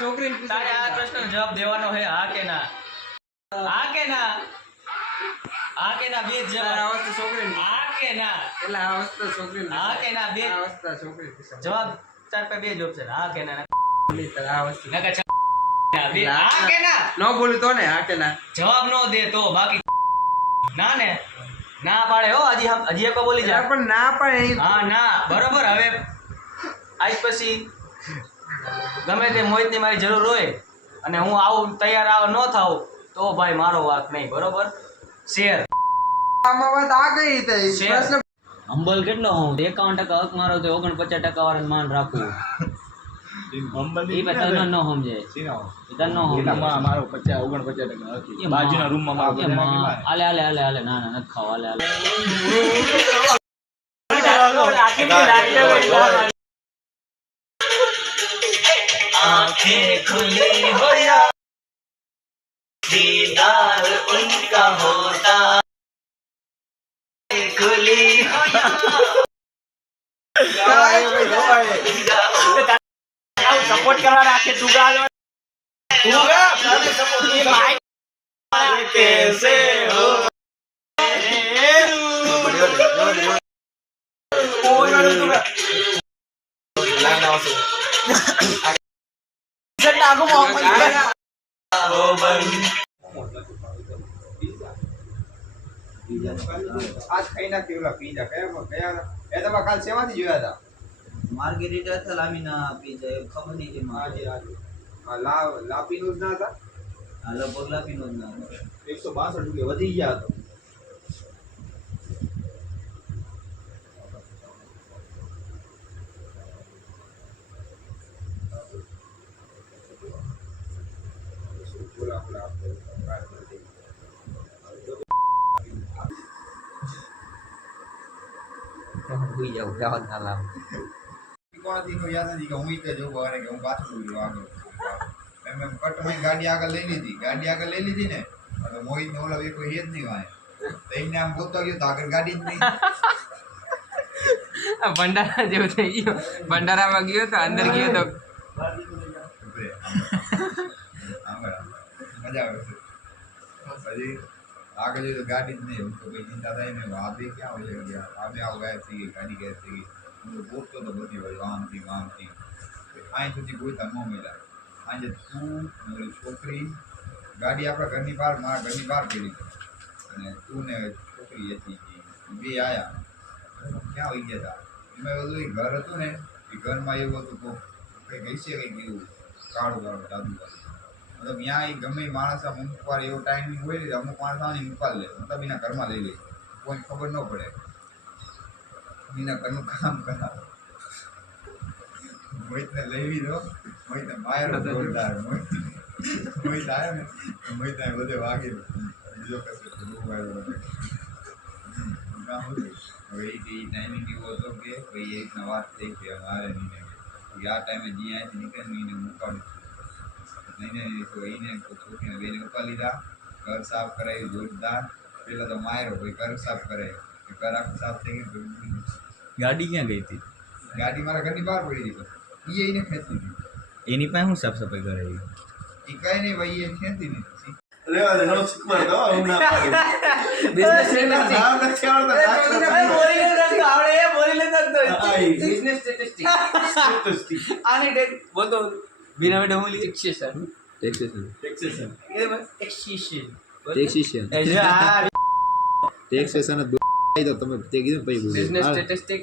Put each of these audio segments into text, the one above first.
છોકરીને તારે આ પ્રશ્નનો જવાબ દેવાનો છે હા કે ના? હા કે ના? હા કે ના? બે જ જવાબ. આ વસ્તુ છોકરીને હા કે ના? એટલે આ વસ્તુ છોકરીને હા કે ના? બે આ વસ્તુ છોકરીને જવાબ. તાર પાસે બે જ ઓપ્શન હા કે ના. આ વસ્તુ નકર બે હા કે ના? ન બોલું તો ને હા કે ના જવાબ નો દે તો બાકી ના ને ના પાડે હો. હજી એક બોલી જા. પણ ના પણ હા ના બરોબર. હવે આજ પછી ગમે તે મોહિતની મારી જરૂર હોય અને હું આવું તૈયાર ન થાઉં તો ભાઈ મારો વાંક નહીં. બરોબર શેર આમાં વાત આ કઈ રીતે પ્રશ્ન અંબલ કેટલો હું 51% હક મારો તો 49% વાળાને માન રાખવું. એ તને ન સમજે. તને ન સમજે. મારો 49% બાજુના રૂમમાં મારો હાલે ના નથી ખાવ હાલે आँखें खुली हो या दीदार उनका होता खुली हो सपोर्ट करवा रखे कैसे हो આજ ખાઈ નાખી ઓલા પીઝા કયા એ તમે કાલ સેવાથી જોયા હતા માર્ગેરીટા સલામીના પીઝા ખબર નહીં કે લાપીનું જ ના હતા આ લગભગ લાપીનો જ ના 162 રૂપિયા વધી ગયા હતો હુઈ જાવ જવા ના લાવ કોણથી કોઈ યાદ નથી કે હું ઈતે જોઉં અને કે હું પાછું ગયો આગળ એમ કટમાં ગાડી આગળ લઈ લીધી ને હવે મોહિત ને ઓલા કોઈ હેજ નહીં વાય એને આમ ગોતવા ગયો તો આગળ ગાડી જ નહીં ભંડારા જેવું થઈ ગયું ભંડારામાં ગયો તો અંદર ગયો તો મજા આવે છે પછી આગળ જોઈએ તો ગાડી જ નહીં તો કોઈ ચિંતા થાય ને આ બે ક્યાં હોય ગયા આ બે આવું ગાયબ થઈ ગઈ ગાડી ગાયબ થઈ ગઈ હું ગોતતો તો બધી હોય આમથી અહીં સુધી કોઈ ન મળ્યા આજે તું મારી છોકરી ગાડી આપણા ઘરની બહાર મારા ઘરની બહાર પડી અને તું ને છોકરી હતી બે આયા ક્યાં હોઈ ગયા હતા એમાં બધું એ ઘર હતું ને એ ઘરમાં એવું હતું તો કંઈક હશે કંઈક એવું કાળું દાદુ મતલબ ત્યાં એ ગમે માણસ આમ અમુક વાર એવો ટાઈમિંગ હોય ને અમુક માણસ આવે મૂકાલ લે મતલબ એના ઘરમાં લઈ લે કોઈ ખબર ન પડે એના ઘરનું કામ કરાવે મોહિતને લઈ લીધો મોહિતને માર્યો જોરદાર મોહિત આવ્યો ને મોહિત બધે વાગી બીજો કશું હવે એ ટાઈમિંગ એવો હતો કે ભાઈ એક વાત થઈ કે મારે નહીં આ ટાઈમે જે અહીંથી નીકળે ને એને મુકાડું નહીં તો એને છોકરીને બેને ઉપાડી લીધા ઘર સાફ કરાવ્યું જોરદાર પેલા તો માર્યો ભાઈ ઘર સાફ કરાવ્યું ઘર આખું સાફ થઈ ગયું ગાડી ક્યાં ગઈ હતી? ગાડી મારા ઘરની બહાર પડી હતી એને ખેંચી હતી એની પાસે હું સાફ સફાઈ કરાવી? એ કઈ નહીં ભાઈ એ ખેંચી નહીં બિઝનેસ સ્ટેટિસ્ટિક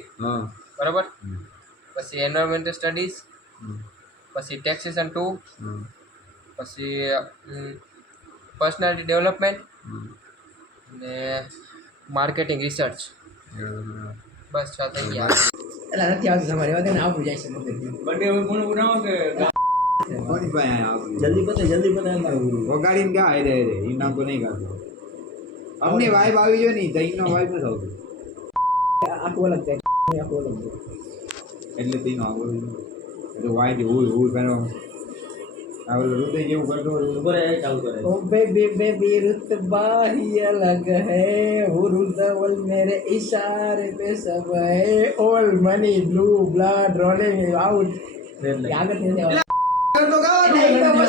બરાબર પછી એન્વાયરમેન્ટલ સ્ટડીઝ પછી ટેક્સેશન 2 પછી પર્સનાલિટી ડેવલપમેન્ટ ને માર્કેટિંગ રિસર્ચ બસ છ થઈ ગયા એટલે નથી આવતું તમારે એવા તેને આવતું જાય છે મગજ જલ્દી પતા વગાડીને ગા રે એ નામ તો નહીં ગાતો અમને વાઇબ આવી જોઈએ નહીં તઈનો વાઇબ નથી આવતો આખું અલગ થાય આખું અલગ થાય એટલે તઈનો આવડું એટલે વાઇબ હોય કરો આ હૃદય જેવું કરતો ચાલુ કરે ओ बेबी बेबी रुतबा ही अलग है वो रुतबल मेरे इशारे पे सब है all money blue blood rolling out याद नहीं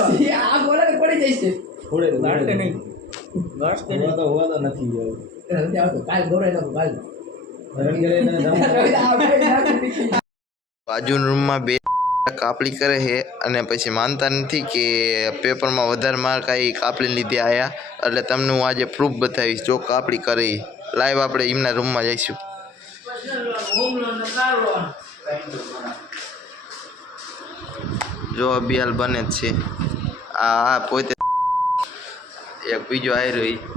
આ બોલા ને પડી જઈશ થોડે ગાંઠે નહીં ગાંઠ કે નહીં હોવા તો નથી ગયો નથી આવતો કાલ ગોરાઈ નાખો કાલ હરણ કરીને બાજુના રૂમમાં બે કાપલી કરે છે અને પછી માનતા નથી કે પેપરમાં વધારે માર્ક આવી કાપલી લીધે આવ્યા એટલે તમને હું આજે પ્રૂફ બતાવીશ જો કાપલી કરે લાઈવ આપણે એમના રૂમમાં જઈશું જો અભિયાલ બને જ છે આ પોતે એક બીજો આવી રહ્યો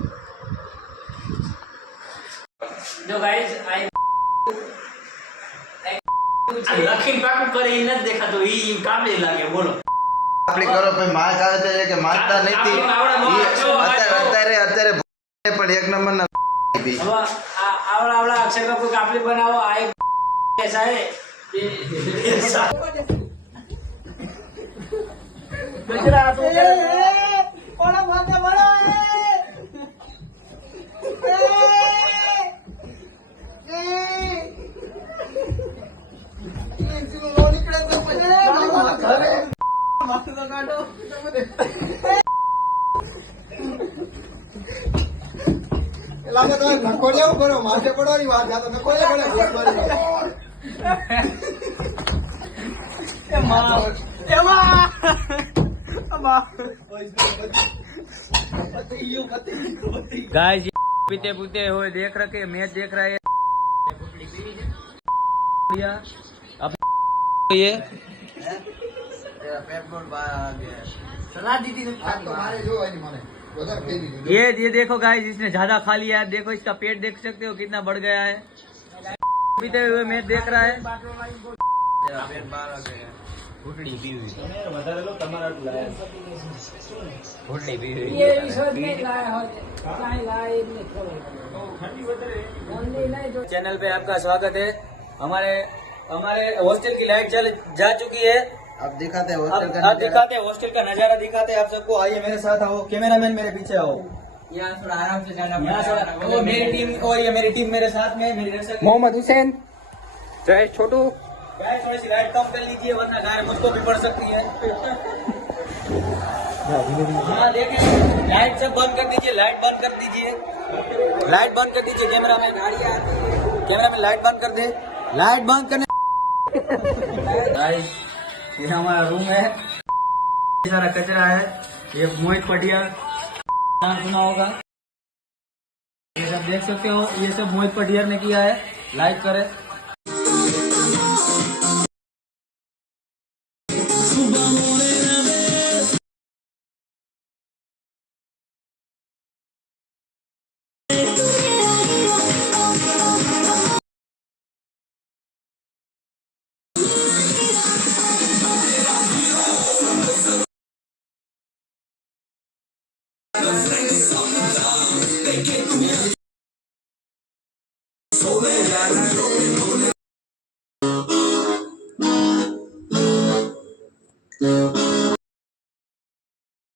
જો ગાઈસ લખીને પાકું કરે એ નથી દેખાતું ઈ કાબલી લાગે બોલો કાપલી કરો ભાઈ માર્ક આવે છે કે મારતા નથી અત્યારે પણ એક નંબરના હવે આવડા અક્ષર का कोई कापली बनाओ आ एक ऐसा है गजरा तो ओला भागे बड़ा गाइस पीते पीते हुए देख रखे मैच देख रहा है अब ये ये देखो गाइस इसने ज्यादा खा लिया है देखो इसका पेट देख सकते हो कितना बढ़ गया है पीते हुए मैच देख रहा है चैनल पे आपका स्वागत है हमारे हमारे हॉस्टल की लाइट जा चुकी है अब दिखाते हैं अब दिखाते हैं हॉस्टल का नजारा दिखाते हैं आप सबको आइए मेरे साथ आओ कैमरामैन मेरे पीछे आओ यहाँ थोड़ा आराम से जाना यहाँ से और मेरी टीम और ये मेरी टीम मेरे साथ में है मेरी दर्शक मोहम्मद हुसैन जय छोटू गाइस थोड़ी सी लाइट कम कर लीजिए वरना गाय मुझको भी पड़ सकती है हाँ देखिए लाइट सब बंद कर दीजिए लाइट बंद कर दीजिए लाइट बंद कर दीजिए कैमरा में गाड़ी आती है कैमरा में लाइट बंद कर दे लाइट बंद करने गाइस ये हमारा रूम है सारा कचरा है ये मोहित पटिया नाम सुना होगा ये सब देख सकते हो ये सब मोहित पटियार ने किया है लाइक करें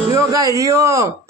रियो गाइस रियो